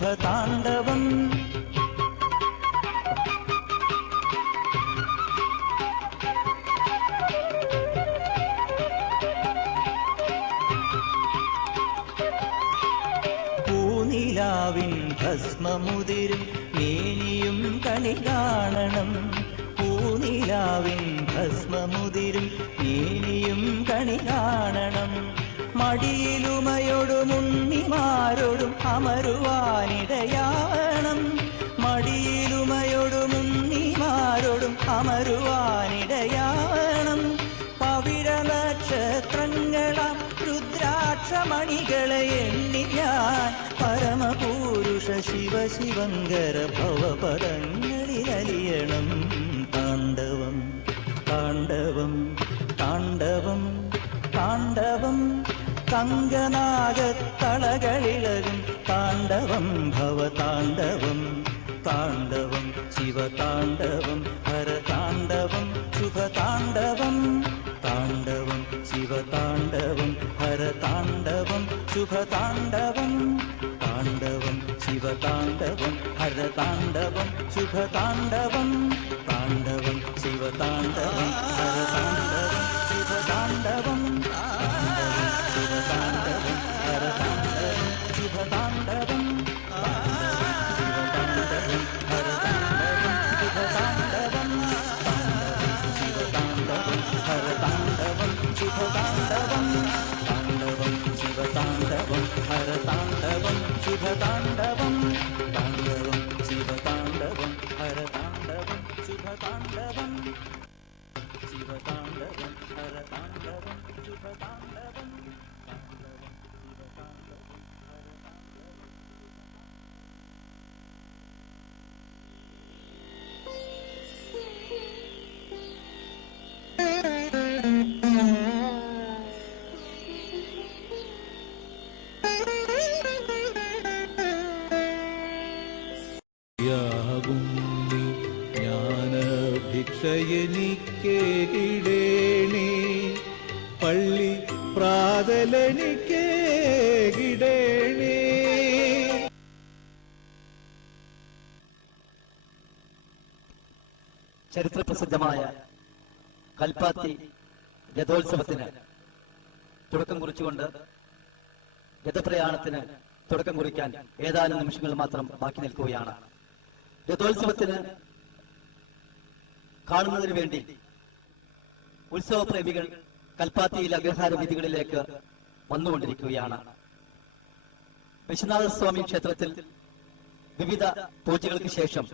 ശുഭതാണ്ഡവം പൂനിലാവിൻ ഭസ്മമുതിരും മേനിയും കണി കാണണം. പൂനിലാവിൻ ഭസ്മമുതിരും മേനിയും കണി കാണണം. മടിയിലുമയോടും ഉണ്ണിമാരോടും അമരുവാനിടയാവണം മടിയിലുമയോടും ഉണ്ണിമാരോടും അമരുവാനിടയാവണം പവിഴ നക്ഷത്രങ്ങളാം രുദ്രാക്ഷമണികളെ എണ്ണി ഞാൻ. പരമപൂരുഷ ശിവശിവങ്കര ഭവപദങ്ങളിലലിയണം. താണ്ഡവം താണ്ഡവം താണ്ഡവം തങ്കനാഗത്തളകളിളകും താണ്ഡവം ഭവതാണ്ഡവം താണ്ഡവം ശിവതാണ്ഡവം ഹരതാണ്ഡവം ശുഭതാണ്ഡവം താണ്ഡവം ശിവതാണ്ഡവം ഹരതാണ്ഡവം ശുഭതാണ്ഡവം താണ്ഡവം ശിവതാണ്ഡവം ഹരതാണ്ഡവം ശുഭതാണ്ഡവം താണ്ഡവം ശിവതാണ്ഡവം ഹരതാണ്ഡവം ശുഭതാണ്ഡവം. ജ്ഞാനഭിക്ഷയെനിക്കേകിടേണേ പള്ളി പ്രാതലനിക്കേകിടേണേ ചരിത്ര പ്രസിദ്ധമായ കൽപ്പാത്തി രഥോത്സവത്തിന് തുടക്കം കുറിച്ചുകൊണ്ട് രഥപ്രയാണത്തിന് തുടക്കം കുറിക്കാൻ ഏതാനും നിമിഷങ്ങൾ മാത്രം ബാക്കി നിൽക്കുകയാണ്. രഥോത്സവത്തിന് കാണുന്നതിന് വേണ്ടി ഉത്സവപ്രേമികൾ കൽപ്പാത്തിയിൽ അഗ്രഹാര വീതികളിലേക്ക് വന്നുകൊണ്ടിരിക്കുകയാണ്. വിശ്വനാഥസ്വാമി ക്ഷേത്രത്തിൽ വിവിധ പൂജകൾക്ക് ശേഷം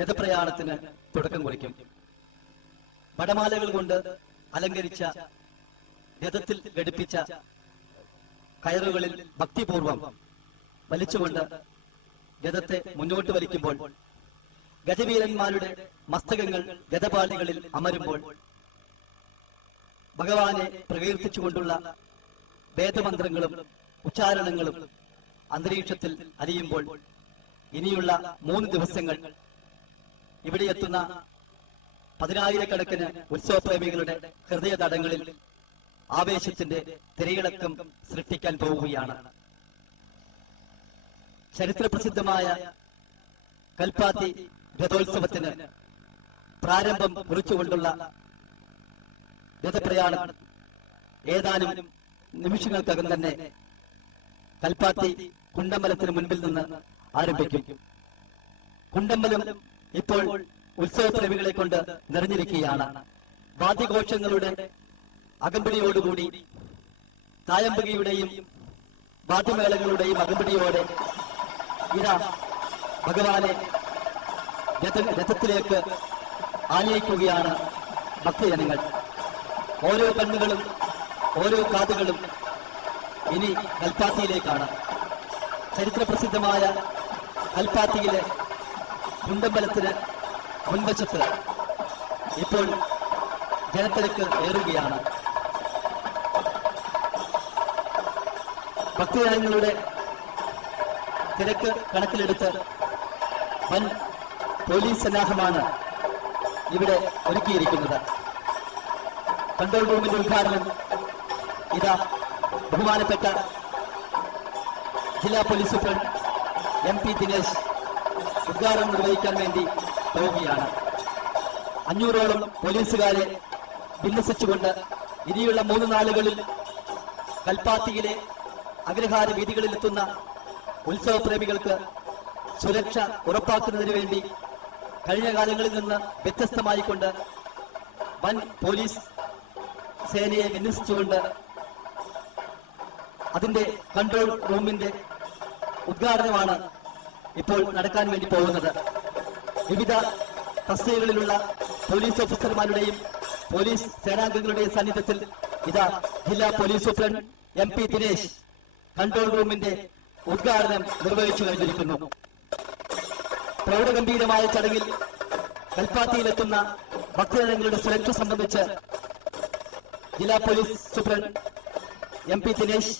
രഥപ്രയാണത്തിന് തുടക്കം കുറിക്കും. വടമാലകൾ കൊണ്ട് അലങ്കരിച്ച രഥത്തിൽ ഘടിപ്പിച്ച കയറുകളിൽ ഭക്തിപൂർവം വലിച്ചുകൊണ്ട് രഥത്തെ മുന്നോട്ട് വലിക്കുമ്പോൾ ഗജവീരന്മാരുടെ മസ്തകങ്ങൾ രഥപാളികളിൽ അമരുമ്പോൾ ഭഗവാനെ പ്രകീർത്തിച്ചുകൊണ്ടുള്ള വേദമന്ത്രങ്ങളും ഉച്ചാരണങ്ങളും അന്തരീക്ഷത്തിൽ അലിയുമ്പോൾ ഇനിയുള്ള മൂന്ന് ദിവസങ്ങൾ ഇവിടെ എത്തുന്ന പതിനായിരക്കണക്കിന് ഉത്സവപ്രേമികളുടെ ഹൃദയതടങ്ങളിൽ ആവേശത്തിന്റെ തിരയിളക്കം സൃഷ്ടിക്കാൻ പോവുകയാണ്. ചരിത്രപ്രസിദ്ധമായ കൽപ്പാത്തി രഥോത്സവത്തിന് പ്രാരംഭം കുറിച്ചുകൊണ്ടുള്ള രഥപ്രയാണം ഏതാനും നിമിഷങ്ങൾക്കകം തന്നെ കൽപ്പാത്തി കുണ്ടമ്പലത്തിന് മുൻപിൽ നിന്ന് ആരംഭിക്കും. കുണ്ടമ്പലം ഇപ്പോൾ ഉത്സവപ്രേമികളെ കൊണ്ട് നിറഞ്ഞിരിക്കുകയാണ്. വാദ്യഘോഷങ്ങളുടെ അകമ്പടിയോടുകൂടി തായമ്പുകയുടെയും വാദ്യമേളങ്ങളുടെയും അകമ്പടിയോടെ ഇതാ ഭഗവാനെ രഥത്തിലേക്ക് ആനയിക്കുകയാണ് ഭക്തജനങ്ങൾ ഓരോ കണ്ണുകളും ഓരോ കാതുകളും ഇനി കൽപ്പാത്തിയിലേക്കാണ്. ചരിത്രപ്രസിദ്ധമായ കൽപ്പാത്തിയിലെ കുണ്ടമ്പലത്തിന് മുൻവശത്ത് ഇപ്പോൾ ജനത്തിരക്ക് ഏറുകയാണ്. ഭക്തജനങ്ങളുടെ തിരക്ക് കണക്കിലെടുത്ത് വൻ പോലീസ് സന്നാഹമാണ് ഇവിടെ ഒരുക്കിയിരിക്കുന്നത്. കൺട്രോൾ റൂമിന്റെ ഉദ്ഘാടനം ഇതാ ബഹുമാനപ്പെട്ട ജില്ലാ police superintendent M P Dinesh ഉദ്ഘാടനം നിർവഹിക്കാൻ വേണ്ടി പോവുകയാണ്. അഞ്ഞൂറോളം പോലീസുകാരെ വിന്യസിച്ചുകൊണ്ട് ഇനിയുള്ള മൂന്ന് നാളുകളിൽ കൽപ്പാത്തിയിലെ അഗ്രഹാര വീതികളിലെത്തുന്ന ഉത്സവപ്രേമികൾക്ക് സുരക്ഷ ഉറപ്പാക്കുന്നതിന് വേണ്ടി കഴിഞ്ഞ കാലങ്ങളിൽ നിന്ന് വ്യത്യസ്തമായിക്കൊണ്ട് വൻ പോലീസ് സേനയെ വിന്യസിച്ചുകൊണ്ട് അതിന്റെ കൺട്രോൾ റൂമിന്റെ ഉദ്ഘാടനമാണ് ഇപ്പോൾ നടക്കാൻ വേണ്ടി പോകുന്നത്. വിവിധ തസ്തികകളിലുള്ള പോലീസ് ഓഫീസർമാരുടെയും പോലീസ് സേനാംഗങ്ങളുടെയും സാന്നിധ്യത്തിൽ ഇതാ ജില്ലാ police superintendent M P Dinesh control റൂമിന്റെ ഉദ്ഘാടനം നിർവഹിച്ചു കഴിഞ്ഞിരിക്കുന്നു. പ്രൗഢഗംഭീരമായ ചടങ്ങിൽ കൽപ്പാത്തിയിലെത്തുന്ന ഭക്തജനങ്ങളുടെ സുരക്ഷ സംബന്ധിച്ച് ജില്ലാ police superintendent M P Dinesh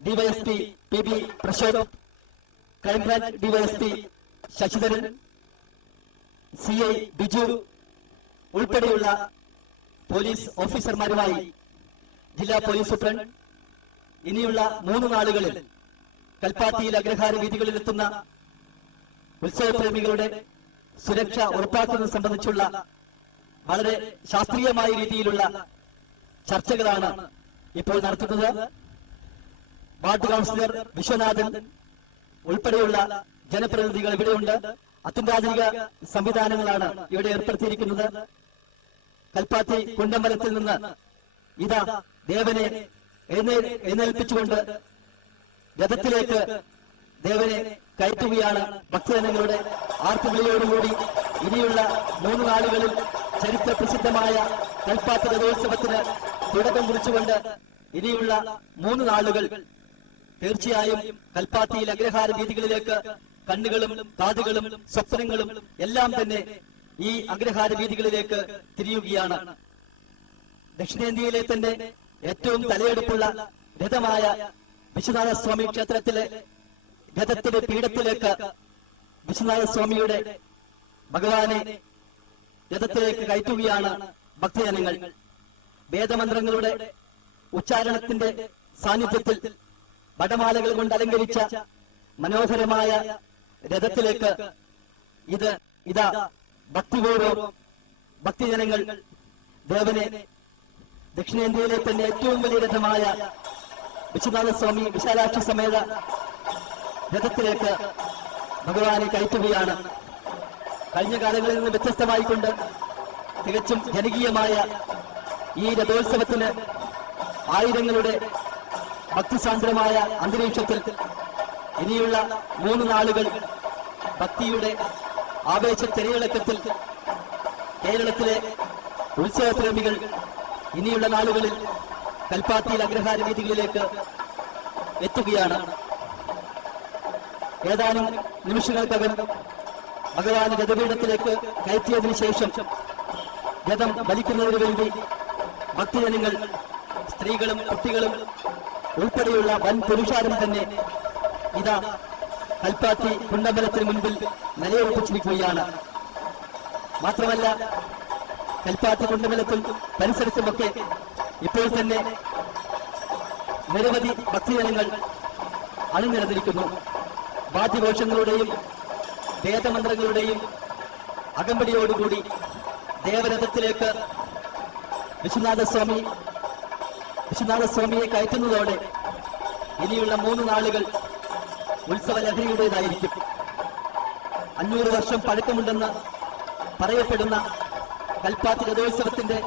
DYSP P B Prashod crime branch DYSP Sasidharan C I Biju ഉൾപ്പെടെയുള്ള പോലീസ് ഓഫീസർമാരുമായി ജില്ലാ പോലീസ് സൂപ്രണ്ട് ഇനിയുള്ള മൂന്ന് നാളുകളിൽ കൽപ്പാത്തിയിൽ അഗ്രഹാര വീതികളിലെത്തുന്ന ഉത്സവപ്രേമികളുടെ സുരക്ഷ ഉറപ്പാക്കുന്നത് സംബന്ധിച്ചുള്ള വളരെ ശാസ്ത്രീയമായ രീതിയിലുള്ള ചർച്ചകളാണ് ഇപ്പോൾ നടത്തുന്നത്. വാർഡ് കൗൺസിലർ വിശ്വനാഥൻ ഉൾപ്പെടെയുള്ള ജനപ്രതിനിധികൾ ഇവിടെയുണ്ട്. അത്യന്താധുനിക സംവിധാനങ്ങളാണ് ഇവിടെ ഏർപ്പെടുത്തിയിരിക്കുന്നത്. കൽപ്പാത്തി കുണ്ടമ്പലത്തിൽ നിന്ന് ഇതാ ദേവനെ എഴുന്നേ- എഴുന്നേൽപ്പിച്ചുകൊണ്ട് രഥത്തിലേക്ക് ദേവനെ കയറ്റുകയാണ് ഭക്തജനങ്ങളുടെ ആർത്തുകളിയോടുകൂടി ഇനിയുള്ള മൂന്ന് നാളുകളിൽ ചരിത്ര പ്രസിദ്ധമായ കൽപ്പാത്ത രഥോത്സവത്തിന് തുടക്കം കുറിച്ചുകൊണ്ട് ഇനിയുള്ള മൂന്ന് നാളുകൾ തീർച്ചയായും കൽപ്പാത്തിയിൽ അഗ്രഹാര വീതികളിലേക്ക് കണ്ണുകളും കാതുകളും സ്വപ്നങ്ങളും എല്ലാം തന്നെ ഈ അഗ്രഹാര വീതികളിലേക്ക് തിരിയുകയാണ്. ദക്ഷിണേന്ത്യയിലെ തന്നെ ഏറ്റവും തലയെടുപ്പുള്ള രഥമായ വിശ്വനാഥ സ്വാമി ക്ഷേത്രത്തിലെ രഥത്തിന്റെ പീഠത്തിലേക്ക് വിശ്വനാഥ സ്വാമിയുടെ ഭഗവാനെ രഥത്തിലേക്ക് കയറ്റുകയാണ് ഭക്തജനങ്ങൾ. വേദമന്ത്രങ്ങളുടെ ഉച്ചാരണത്തിന്റെ സാന്നിധ്യത്തിൽ വടമാലകൾ കൊണ്ട് അലങ്കരിച്ച മനോഹരമായ രഥത്തിലേക്ക് ഇത് ഇതാ ഭക്തിപൂർവം ഭക്തിജനങ്ങൾ ദേവനെ ദക്ഷിണേന്ത്യയിലെ തന്നെ ഏറ്റവും വലിയ രഥമായ വിശ്വനാഥസ്വാമി വിശാലാക്ഷി സമേത രഥത്തിലേക്ക് ഭഗവാനെ കയറ്റുകയാണ്. കഴിഞ്ഞ കാലങ്ങളിൽ നിന്ന് വ്യത്യസ്തമായിക്കൊണ്ട് തികച്ചും ജനകീയമായ ഈ രഥോത്സവത്തിന് ആയിരങ്ങളുടെ ഭക്തിസാന്ദ്രമായ അന്തരീക്ഷത്തിൽ ഇനിയുള്ള മൂന്ന് നാളുകൾ ഭക്തിയുടെ ആവേശ തിരയിളക്കത്തിൽ കേരളത്തിലെ ഉത്സവപ്രേമികൾ ഇനിയുള്ള നാളുകളിൽ കൽപ്പാത്തിയിൽ അഗ്രഹാര വീതികളിലേക്ക് എത്തുകയാണ്. ഏതാനും നിമിഷങ്ങൾക്കകം ഭഗവാൻ ഗതപീഠത്തിലേക്ക് കയറ്റിയതിനു ശേഷം രഥം വലിക്കുന്നതിന് വേണ്ടി ഭക്തജനങ്ങൾ സ്ത്രീകളും കുട്ടികളും ഉൾപ്പെടെയുള്ള വൻ പുരുഷാരം തന്നെ ഇതാ കൽപ്പാത്തി കുണ്ടമ്പലത്തിന് മുൻപിൽ നിലയുറപ്പിച്ചിരിക്കുകയാണ് മാത്രമല്ല കൽപ്പാത്തി കുണ്ടമ്പലത്തും പരിസരത്തുമൊക്കെ ഇപ്പോൾ തന്നെ നിരവധി ഭക്തജനങ്ങൾ അണിനിരന്നിരിക്കുന്നു. വാദ്യഘോഷങ്ങളുടെയും വേദമന്ത്രങ്ങളുടെയും അകമ്പടിയോടുകൂടി ദേവരഥത്തിലേക്ക് വിശ്വനാഥസ്വാമി വിശ്വനാഥസ്വാമിയെ കയറ്റുന്നതോടെ ഇനിയുള്ള മൂന്ന് നാളുകൾ ഉത്സവ ലഹരിയുടേതായിരിക്കും അഞ്ഞൂറ് വർഷം പഴക്കമുണ്ടെന്ന് പറയപ്പെടുന്ന കൽപ്പാത്തി രഥോത്സവത്തിന്റെ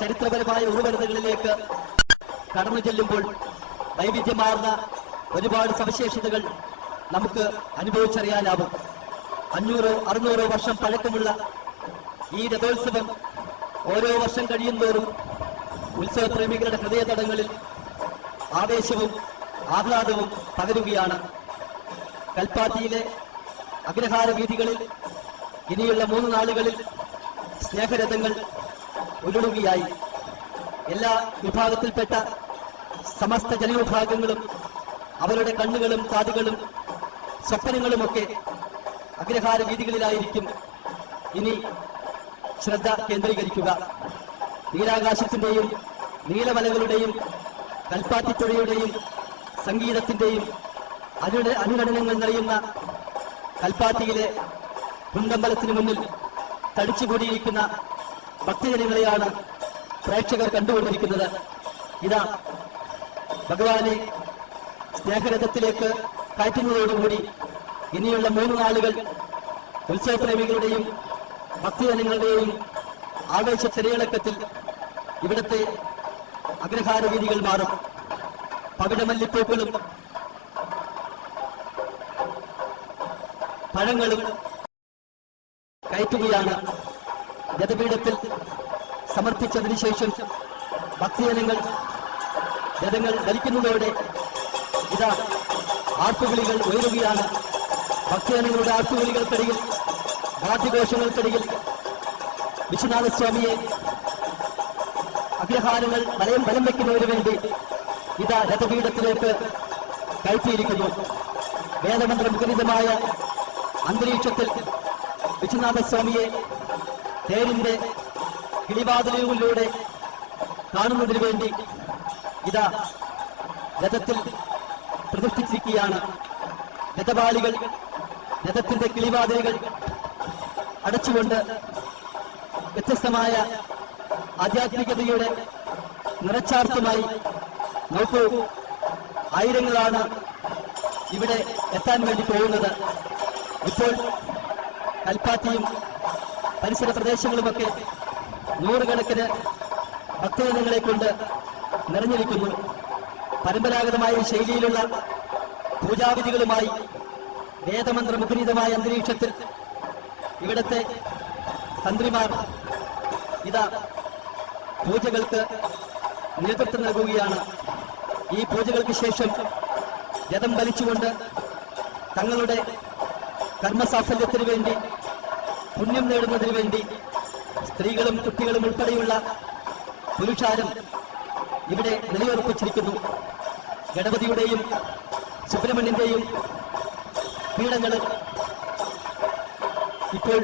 ചരിത്രപരമായ ഉൾവരുതകളിലേക്ക് കടന്നു ചെല്ലുമ്പോൾ വൈവിധ്യമാർന്ന ഒരുപാട് സവിശേഷതകൾ നമുക്ക് അനുഭവിച്ചറിയാനാവും. അഞ്ഞൂറോ അറുന്നൂറോ വർഷം പഴക്കമുള്ള ഈ രഥോത്സവം ഓരോ വർഷം കഴിയുന്തോറും ഉത്സവപ്രേമികളുടെ ഹൃദയതടങ്ങളിൽ ആവേശവും ആഹ്ലാദവും പകരുകയാണ്. കൽപ്പാത്തിയിലെ അഗ്രഹാര വീതികളിൽ ഇനിയുള്ള മൂന്ന് നാളുകളിൽ സ്നേഹരഥങ്ങൾ ഉരുളുകയായി. എല്ലാ വിഭാഗത്തിൽപ്പെട്ട സമസ്ത ജനവിഭാഗങ്ങളും അവരുടെ കണ്ണുകളും കാതുകളും സ്വപ്നങ്ങളുമൊക്കെ അഗ്രഹാര രീതികളിലായിരിക്കും. ഇനി ശ്രദ്ധ കേന്ദ്രീകരിക്കുക. നീലാകാശത്തിന്റെയും നീലമലകളുടെയും കൽപ്പാത്തിത്തുഴയുടെയും സംഗീതത്തിന്റെയും അനു അനുഘടനങ്ങൾ നിറയുന്ന കൽപ്പാത്തിയിലെ കുണ്ടമ്പലത്തിന് മുന്നിൽ തടിച്ചുകൂടിയിരിക്കുന്ന ഭക്തജനങ്ങളെയാണ് പ്രേക്ഷകർ കണ്ടുകൊണ്ടിരിക്കുന്നത്. ഇതാ ഭഗവാനെ സ്നേഹരഥത്തിലേക്ക് കയറ്റുന്നതോടുകൂടി ഇനിയുള്ള മൂന്ന് നാളുകൾ ഉത്സവപ്രേമികളുടെയും ഭക്തജനങ്ങളുടെയും ആവേശ ചെറിയളക്കത്തിൽ ഇവിടുത്തെ അഗ്രഹാര രീതികൾ മാറും. പവിടമല്ലിപ്പൂക്കളും പഴങ്ങളും കയറ്റുകയാണ്. രഥപീഠത്തിൽ സമർപ്പിച്ചതിനു ശേഷം ഭക്തജനങ്ങൾ രഥങ്ങൾ ധരിക്കുന്നതോടെ ഇതാ ആർപ്പുവിളികൾ ഉയരുകയാണ്. ഭക്തജനങ്ങളുടെ ആട്ടുകളികൾക്കിടയിൽ വാദ്യഘോഷങ്ങൾക്കിടയിൽ വിശ്വനാഥസ്വാമിയെ അഗ്രഹാരങ്ങൾ വലയം ബലം വയ്ക്കുന്നതിന് വേണ്ടി ഇതാ രഥപീഠത്തിലേക്ക് കയറ്റിയിരിക്കുന്നു. വേദമന്ത്രമുഖരിതമായ അന്തരീക്ഷത്തിൽ വിശ്വനാഥസ്വാമിയെ തേരിന്റെ കിളിവാതിലുകളിലൂടെ കാണുന്നതിനു വേണ്ടി ഇതാ രഥത്തിൽ പ്രതിഷ്ഠിച്ചിരിക്കുകയാണ് രഥപാലികൾ രഥത്തിന്റെ കിളിവാതിലുകൾ അടച്ചുകൊണ്ട് വ്യത്യസ്തമായ ആധ്യാത്മികതയുടെ നിറച്ചാർത്തുമായി നോക്കൂ ആയിരങ്ങളാണ് ഇവിടെ എത്താൻ വേണ്ടി പോകുന്നത്. ഇപ്പോൾ കൽപ്പാത്തിയും പരിസര പ്രദേശങ്ങളുമൊക്കെ നൂറുകണക്കിന് ഭക്തജനങ്ങളെ കൊണ്ട് നിറഞ്ഞിരിക്കുന്നു. പരമ്പരാഗതമായ ശൈലിയിലുള്ള പൂജാവിധികളുമായി വേദമന്ത്ര വേദമന്ത്രമുഖരിതമായ അന്തരീക്ഷത്തിൽ ഇവിടത്തെ തന്ത്രിമാർ ഇതാ പൂജകൾക്ക് നേതൃത്വം നൽകുകയാണ്. ഈ പൂജകൾക്ക് ശേഷം രഥം വലിച്ചുകൊണ്ട് തങ്ങളുടെ കർമ്മസാഫല്യത്തിനു വേണ്ടി പുണ്യം നേടുന്നതിന് വേണ്ടി സ്ത്രീകളും കുട്ടികളും ഉൾപ്പെടെയുള്ള പുരുഷാരം ഇവിടെ നിലയുറപ്പിച്ചിരിക്കുന്നു. ഗണപതിയുടെയും സുബ്രഹ്മണ്യന്റെയും പീഠങ്ങൾ ഇപ്പോൾ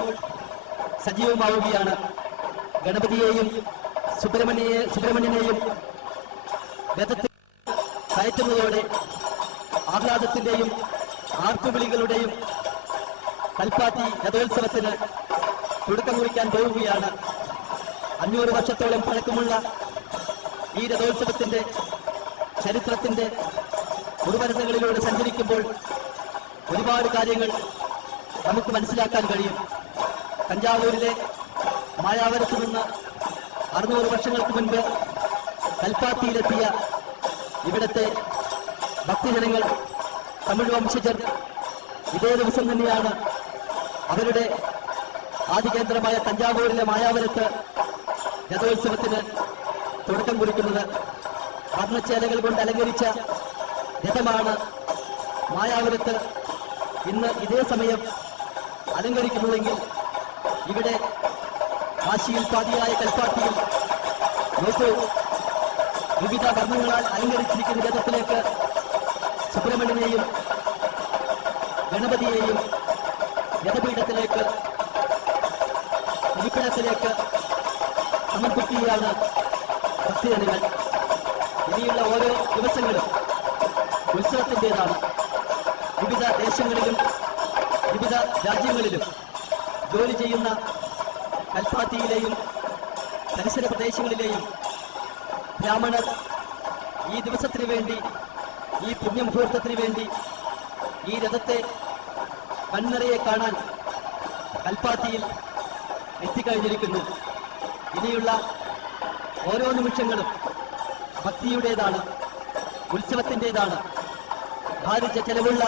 സജീവമാവുകയാണ്. ഗണപതിയെയും സുബ്രഹ്മണ്യെ സുബ്രഹ്മണ്യനെയും രഥത്തിൽ കയറ്റുന്നതോടെ ആഹ്ലാദത്തിന്റെയും ആർത്തുവിളികളുടെയും കൽപ്പാത്തി രഥോത്സവത്തിന് തുടക്കം കുറിക്കാൻ പോവുകയാണ്. അഞ്ഞൂറ് വർഷത്തോളം പഴക്കമുള്ള ഈ രഥോത്സവത്തിന്റെ ചരിത്രത്തിന്റെ ഉർവരതകളിലൂടെ സഞ്ചരിക്കുമ്പോൾ ഒരുപാട് കാര്യങ്ങൾ നമുക്ക് മനസ്സിലാക്കാൻ കഴിയും. തഞ്ചാവൂരിലെ മായാവരത്ത് നിന്ന് അറുന്നൂറ് വർഷങ്ങൾക്ക് മുൻപ് കൽപ്പാത്തിയിലെത്തിയ ഇവിടുത്തെ ഭക്തജനങ്ങൾ തമിഴ് വംശജർ ഇതേ ദിവസം തന്നെയാണ് അവരുടെ ആദ്യ കേന്ദ്രമായ തഞ്ചാവൂരിലെ മായാവരത്ത് രഥോത്സവത്തിന് തുടക്കം കുറിക്കുന്നത്. വർണച്ചേലകൾ കൊണ്ട് അലങ്കരിച്ച രഥമാണ് മായാപുരത്ത് ഇന്ന് ഇതേ സമയം അലങ്കരിക്കുന്നതെങ്കിൽ ഇവിടെ കാശിയിൽ പാതിയായ കൽപ്പാത്തിയിൽ നോക്കൂ വിവിധ വർണങ്ങളാൽ അലങ്കരിച്ചിരിക്കുന്ന രഥത്തിലേക്ക് സുബ്രഹ്മണ്യനെയും ഗണപതിയെയും രഥപീഠത്തിലേക്ക് ഇരിപ്പിടത്തിലേക്ക് സമർപ്പിക്കുകയാണ് ഭക്തജനങ്ങൾ ഇനിയുള്ള ഓരോ ദിവസങ്ങളും ഉത്സവത്തിന്റെതാണ് വിവിധ ദേശങ്ങളിലും വിവിധ രാജ്യങ്ങളിലും ജോലി ചെയ്യുന്ന കൽപ്പാത്തിയിലെയും പരിസര പ്രദേശങ്ങളിലെയും ബ്രാഹ്മണർ ഈ ദിവസത്തിന് വേണ്ടി ഈ പുണ്യമുഹൂർത്തത്തിന് വേണ്ടി ഈ രഥത്തെ കണ്ണറയെ കാണാൻ കൽപ്പാത്തിയിൽ എത്തിക്കഴിഞ്ഞിരിക്കുന്നു. ഇനിയുള്ള ഓരോ നിമിഷങ്ങളും ഭക്തിയുടേതാണ് ഉത്സവത്തിന്റെതാണ് ഭാരിച്ച ചെലവുള്ള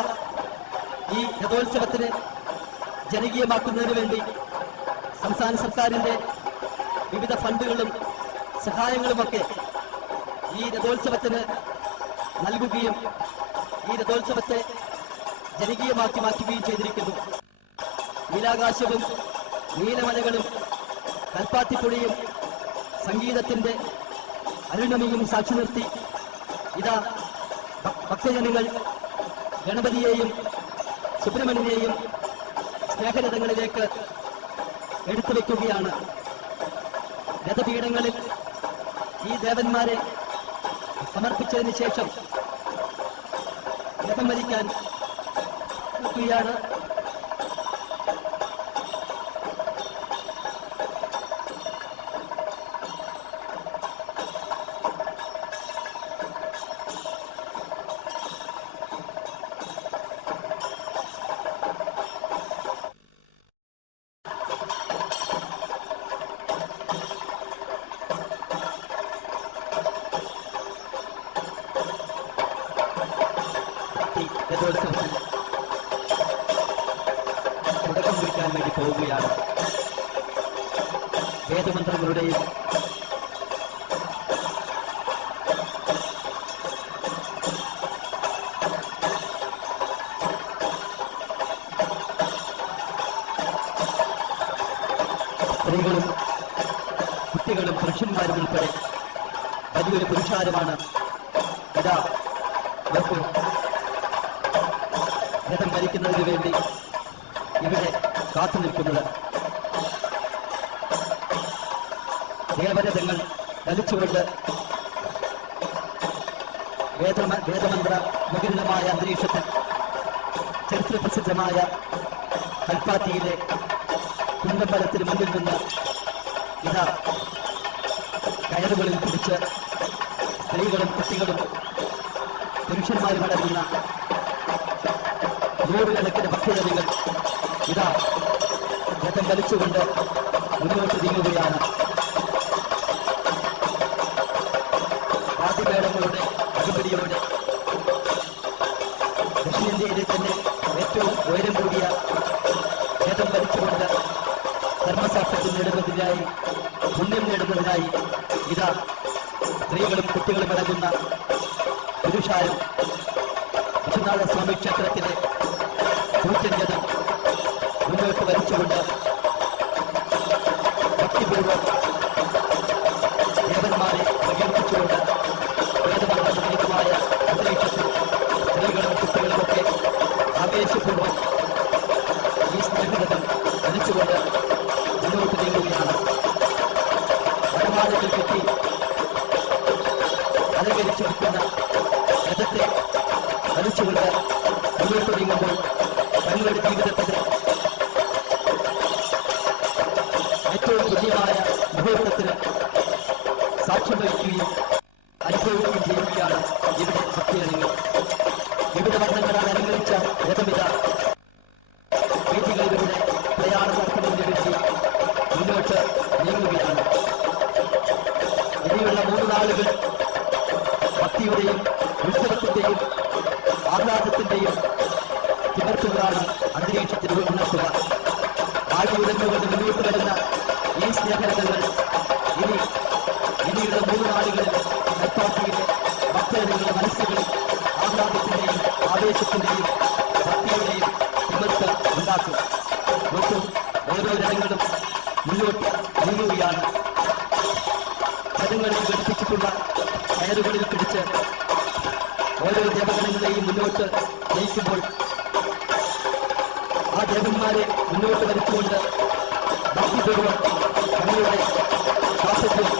ഈ രഥോത്സവത്തിന് ജനകീയമാക്കുന്നതിന് വേണ്ടി സംസ്ഥാന സർക്കാരിന്റെ വിവിധ ഫണ്ടുകളും സഹായങ്ങളുമൊക്കെ ഈ രഥോത്സവത്തിന് നൽകുകയും ഈ രഥോത്സവത്തെ ജനകീയമാക്കി മാറ്റുകയും ചെയ്തിരിക്കുന്നു. നീലാകാശവും നീലമലകളും കൽപ്പാത്തിപ്പുഴയും സംഗീതത്തിന്റെ അരുണമിയും സാക്ഷി നിർത്തി ഇതാ ഭക്തജനങ്ങൾ ഗണപതിയെയും സുബ്രഹ്മണ്യനെയും സ്നേഹരഥങ്ങളിലേക്ക് എടുത്തു വയ്ക്കുകയാണ് രഥപീഠങ്ങളിൽ ഈ ദേവന്മാരെ സമർപ്പിച്ചതിന് ശേഷം രഥം വരിക്കാൻ ാണ് ശബ്ദമാണ് രഥം ഭരിക്കുന്നതിന് വേണ്ടി ഇവിടെ കാത്തു നിൽക്കുന്നത്. ദേവരഥങ്ങൾ കളിച്ചുകൊണ്ട് വേദമന്ത്ര മുഖിന്നമായ അന്തരീക്ഷത്തിൽ ചരിത്ര പ്രസിദ്ധമായ കൽപ്പാത്തിയിലെ കുന്നമ്പലത്തിന് മുന്നിൽ നിന്ന് ഇതാ കയറുകളിൽ പിടിച്ച് സ്ത്രീകളും കുട്ടികളും പുരുഷന്മാരും അടങ്ങുന്ന നൂറുകണക്കിന് ഭക്ഷ്യജനങ്ങൾ ഇതാ രഥം വലിച്ചുകൊണ്ട് മുന്നോട്ട് നീങ്ങുകയാണ് ആദ്യമേളങ്ങളുടെ അകമ്പടിയോടെ ദക്ഷിണേന്ത്യയിലെ തന്നെ ഏറ്റവും ഉയരം കൂടിയ രഥം വലിച്ചുകൊണ്ട് ധർമ്മശാസ്ത്രത്തിൽ നേടുന്നതിനായി പുണ്യം നേടുന്നതിനായി ഇതാ സ്ത്രീകളും കുട്ടികളും അടങ്ങുന്ന പുരുഷാരം വിശ്വനാഥ സ്വാമി ക്ഷേത്രത്തിലെ കൂറ്റഞ്ചതം മുന്നോട്ട് വലിച്ചുകൊണ്ട് ഭക്തിപൂർവം വിവിധ മണ്ഡലങ്ങളാൽ അനുഗ്രഹിച്ച രഥപിത Thank you.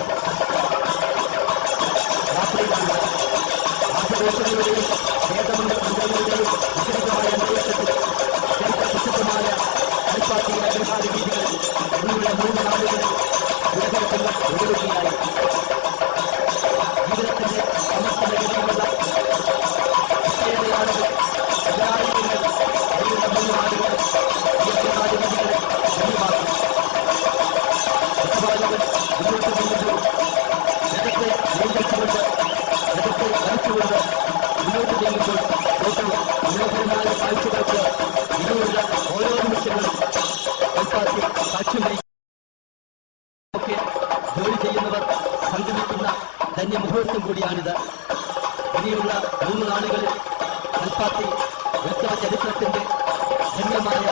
ധന്യമായ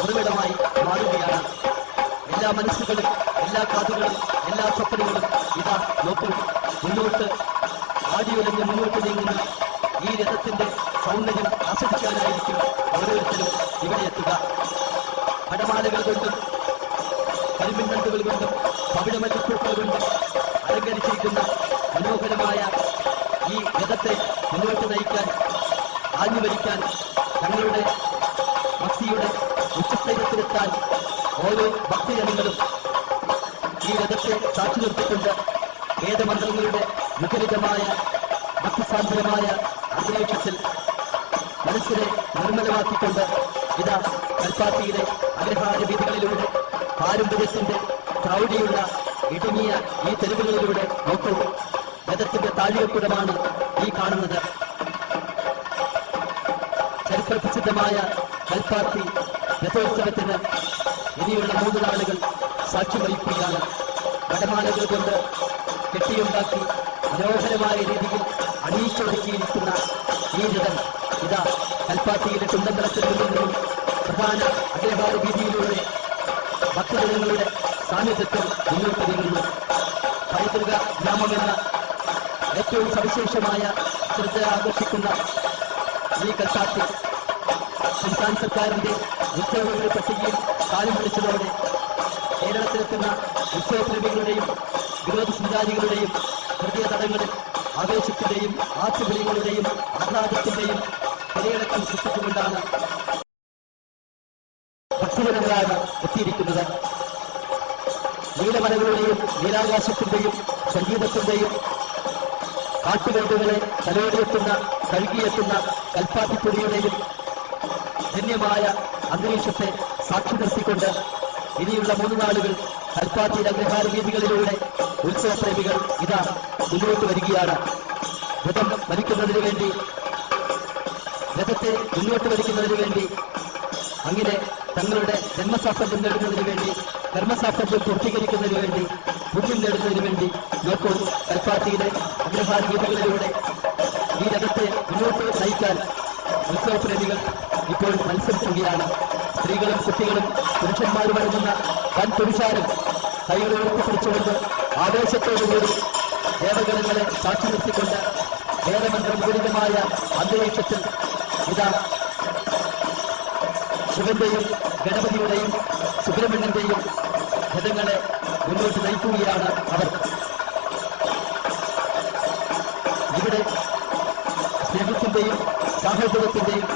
ഉറവിടമായി മാറുകയാണ്. എല്ലാ മനസ്സുകളും എല്ലാ കാതുകളും രഥത്തിന്റെ താഴികക്കുടമാണ് ഈ കാണുന്നത്. ചരിത്രപ്രസിദ്ധമായ കൽപ്പാത്തി രഥോത്സവത്തിന് ഇനിയുള്ള മൂന്ന് നാളുകൾ സാക്ഷ്യം വഹിക്കുകയാണ് വടമാലകൾ കൊണ്ട് കെട്ടിയുണ്ടാക്കി മനോഹരമായ രീതിയിൽ അണിയിച്ചൊടുക്കിയിരിക്കുന്ന ഈ രഥം ഇതാ കൽപ്പാത്തിയിലെ കുണ്ടമ്പലത്തിൽ നിന്നും പ്രധാന അഗ്രഹാര വീതിയിലൂടെ ഭക്തജനങ്ങളുടെ സാന്നിധ്യത്തിൽ മുന്നോട്ട് നീങ്ങുന്നു. പൈതൃക ഗ്രാമമെന്ന ഏറ്റവും സവിശേഷമായ ശ്രദ്ധ ആകർഷിക്കുന്ന ഈ കൽപ്പാത്തി സംസ്ഥാന സർക്കാരിന്റെ ഉത്സവങ്ങളുടെ പട്ടികയിൽ കാലം പിടിച്ചതോടെ കേരളത്തിലെത്തുന്ന ഉത്സവപ്രേമികളുടെയും വിനോദസഞ്ചാരികളുടെയും ഹൃദയതടങ്ങളിൽ ആവേശത്തിന്റെയും ആറ്റുവിളികളുടെയും ആഹ്ലാദത്തിന്റെയും തിരയിളക്കം സൃഷ്ടിച്ചുകൊണ്ടാണ് ഭക്തജനങ്ങളാണ് എത്തിയിരിക്കുന്നത്. നീലമലകളുടെയും നീലാകാശത്തിന്റെയും സംഗീതത്തിന്റെയും കാട്ടുവേണ്ടുകളെ തലോടിയെത്തുന്ന കഴുകിയെത്തുന്ന കൽപ്പാത്തിപ്പൊടിയുടെയും ധന്യമായ അന്തരീക്ഷത്തെ സാക്ഷി നിർത്തിക്കൊണ്ട് ഇനിയുള്ള മൂന്ന് നാളുകൾ കൽപ്പാത്തിയുടെ അഗ്രഹാര വീതികളിലൂടെ ഉത്സവപ്രേമികൾ ഇതാ മുന്നോട്ട് വരികയാണ്. രഥം വലിക്കുന്നതിന് വേണ്ടി രഥത്തെ മുന്നോട്ട് വലിക്കുന്നതിന് വേണ്ടി അങ്ങനെ തങ്ങളുടെ ജന്മസാഫല്യം നേടുന്നതിന് വേണ്ടി കർമ്മസാഫല്യം പൂർത്തീകരിക്കുന്നതിന് വേണ്ടി പുണ്യം നേടുന്നതിന് വേണ്ടി നോക്കൂ കൽപ്പാത്തിയിലെ അഗ്രഹാരീതകളിലൂടെ ഈ രഥത്തെ മുന്നോട്ട് നയിക്കാൻ ഉത്സവപ്രേമികൾ ഇപ്പോൾ മത്സരിക്കുകയാണ്. സ്ത്രീകളും കുട്ടികളും പുരുഷന്മാരും അടങ്ങുന്ന വൻ പുരുഷാരം കൈകൾ ഉയർത്തിപ്പിടിച്ചുകൊണ്ട് ആവേശത്തോടുകൂടി ദേവഗണങ്ങളെ സാക്ഷി നിർത്തിക്കൊണ്ട് വേദമന്ത്രം ഗുരുതമായ അന്തരീക്ഷത്തിൽ ഇതാ ശിവന്റെയും ഗണപതിയുടെയും സുബ്രഹ്മണ്യന്റെയും രഥങ്ങളെ മുന്നോട്ട് നയിക്കുകയാണ് അവർ. ഇവിടെ സ്നേഹത്തിന്റെയും സാഹോദര്യത്തിന്റെയും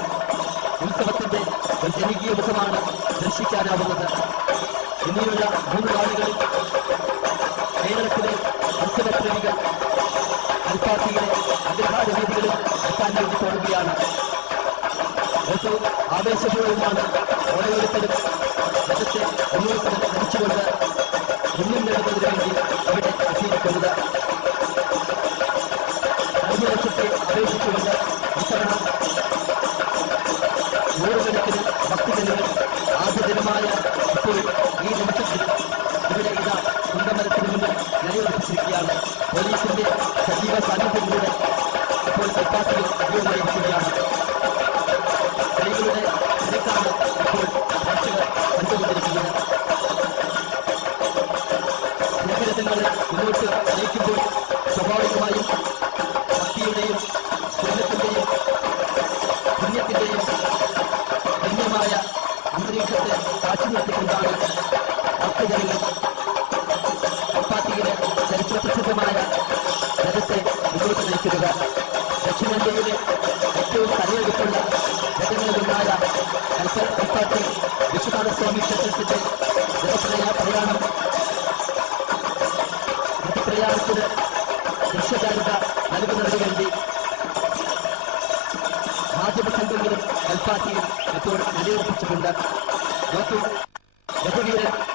ഉത്സവത്തിന്റെ ജനകീയ മുഖമാണ് ദർശിക്കാനാവുന്നത്. ഇനിയുള്ള മൂന്ന് നാളുകളിൽ കേരളത്തിലെ മത്സരപ്രേമികൾ കൽപ്പാത്തിയിലെ അഗ്രഹാര വീതികളിൽ എത്താൻ വേണ്ടി പോകുകയാണ് ആവേശപൂർവമാണ് ഓരോരുത്തരും രഥത്തെ മുന്നോട്ട് ധരിച്ചുകൊണ്ട് മുന്നിൽ നേടുന്നതിന് വേണ്ടി അവിടെ എത്തിയിരിക്കുന്നത് വർഷത്തെ അപേക്ഷിച്ചുകൊണ്ട് ഇത്തവണ നൂറുകണക്കിന് ഭക്തജനങ്ങൾ ആദ്യ ദിനമായ ഇപ്പോൾ ഈ നിമിഷത്തിൽ ഇവിടെ ഇതാ കുണ്ടമരത്തിന് മുന്നിൽ നിലയുറപ്പിച്ചിരിക്കുകയാണ് പോലീസിന്റെ സജീവ ഇപ്പോൾ നിലയുറപ്പിച്ചിട്ടുണ്ട് നോക്കൂ രഥവീരൻ രഥ-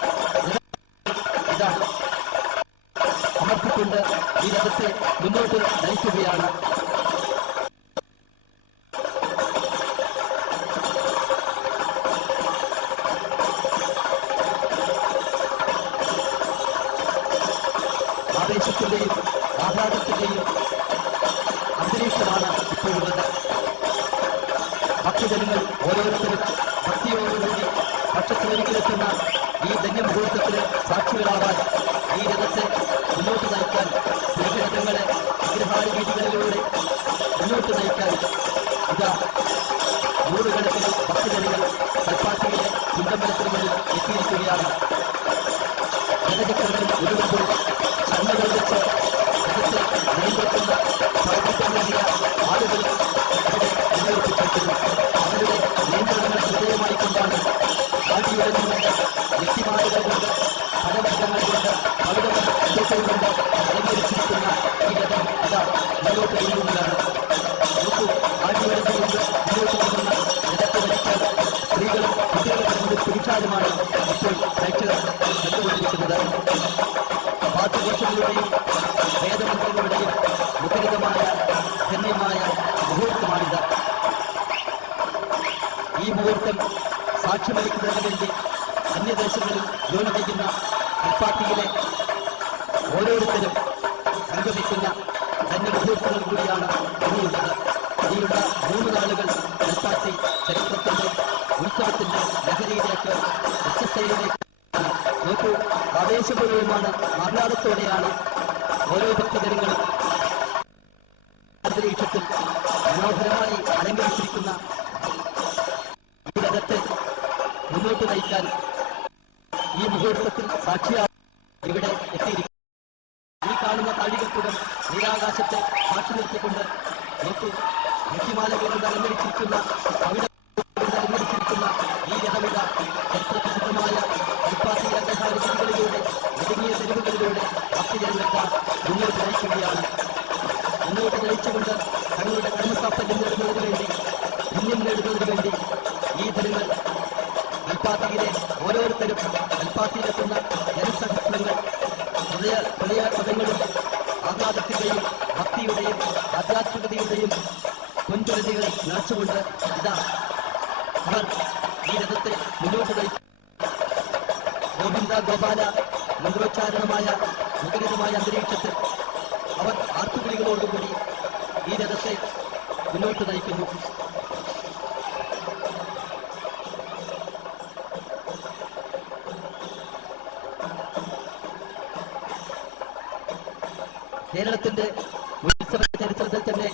ഇപ്പോൾ ആവേശപൂർവമാണ് ആഹ്ലാദത്തോടെയാണ് ഓരോ ഭക്തജനങ്ങളും അന്തരീക്ഷത്തിൽ മനോഹരമായി അലങ്കരിച്ചിരിക്കുന്ന ഇവിടത്തെ മുന്നോട്ട് നയിക്കാൻ ഈ മുഹൂർത്തത്തിൽ സാക്ഷിയാ ഇവിടെ എത്തിയിരിക്കും ഈ കാണുന്ന താഴികപ്പുറം നീരാകാശത്തെ കൈകൾ നിറച്ചുകൊണ്ട് ഇതാ അവർ ഈ രഥത്തെ മുന്നോട്ട് നയിക്കും. ഗോവിന്ദ ഗോപാല മന്ത്രോച്ചാരണമായ ഉദ്ഗരിതമായ അന്തരീക്ഷത്തിൽ അവർ ആർത്തുവിളികളോടുകൂടി ഈ രഥത്തെ മുന്നോട്ട് നയിക്കുന്നു. കേരളത്തിന്റെ ഉത്സവ ചരിത്രത്തിൽ തന്നെ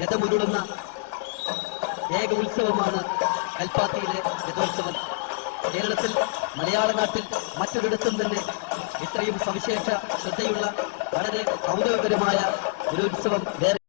രഥമുരുളുന്ന വലിയ ഉത്സവമാണ് കൽപ്പാത്തിയിലെ രഥോത്സവം. കേരളത്തിൽ മലയാള നാട്ടിൽ മറ്റൊരിടത്തും തന്നെ ഇത്രയും സവിശേഷ ശ്രദ്ധയുള്ള വളരെ കൗതുകകരമായ ഒരു ഉത്സവം വേറെ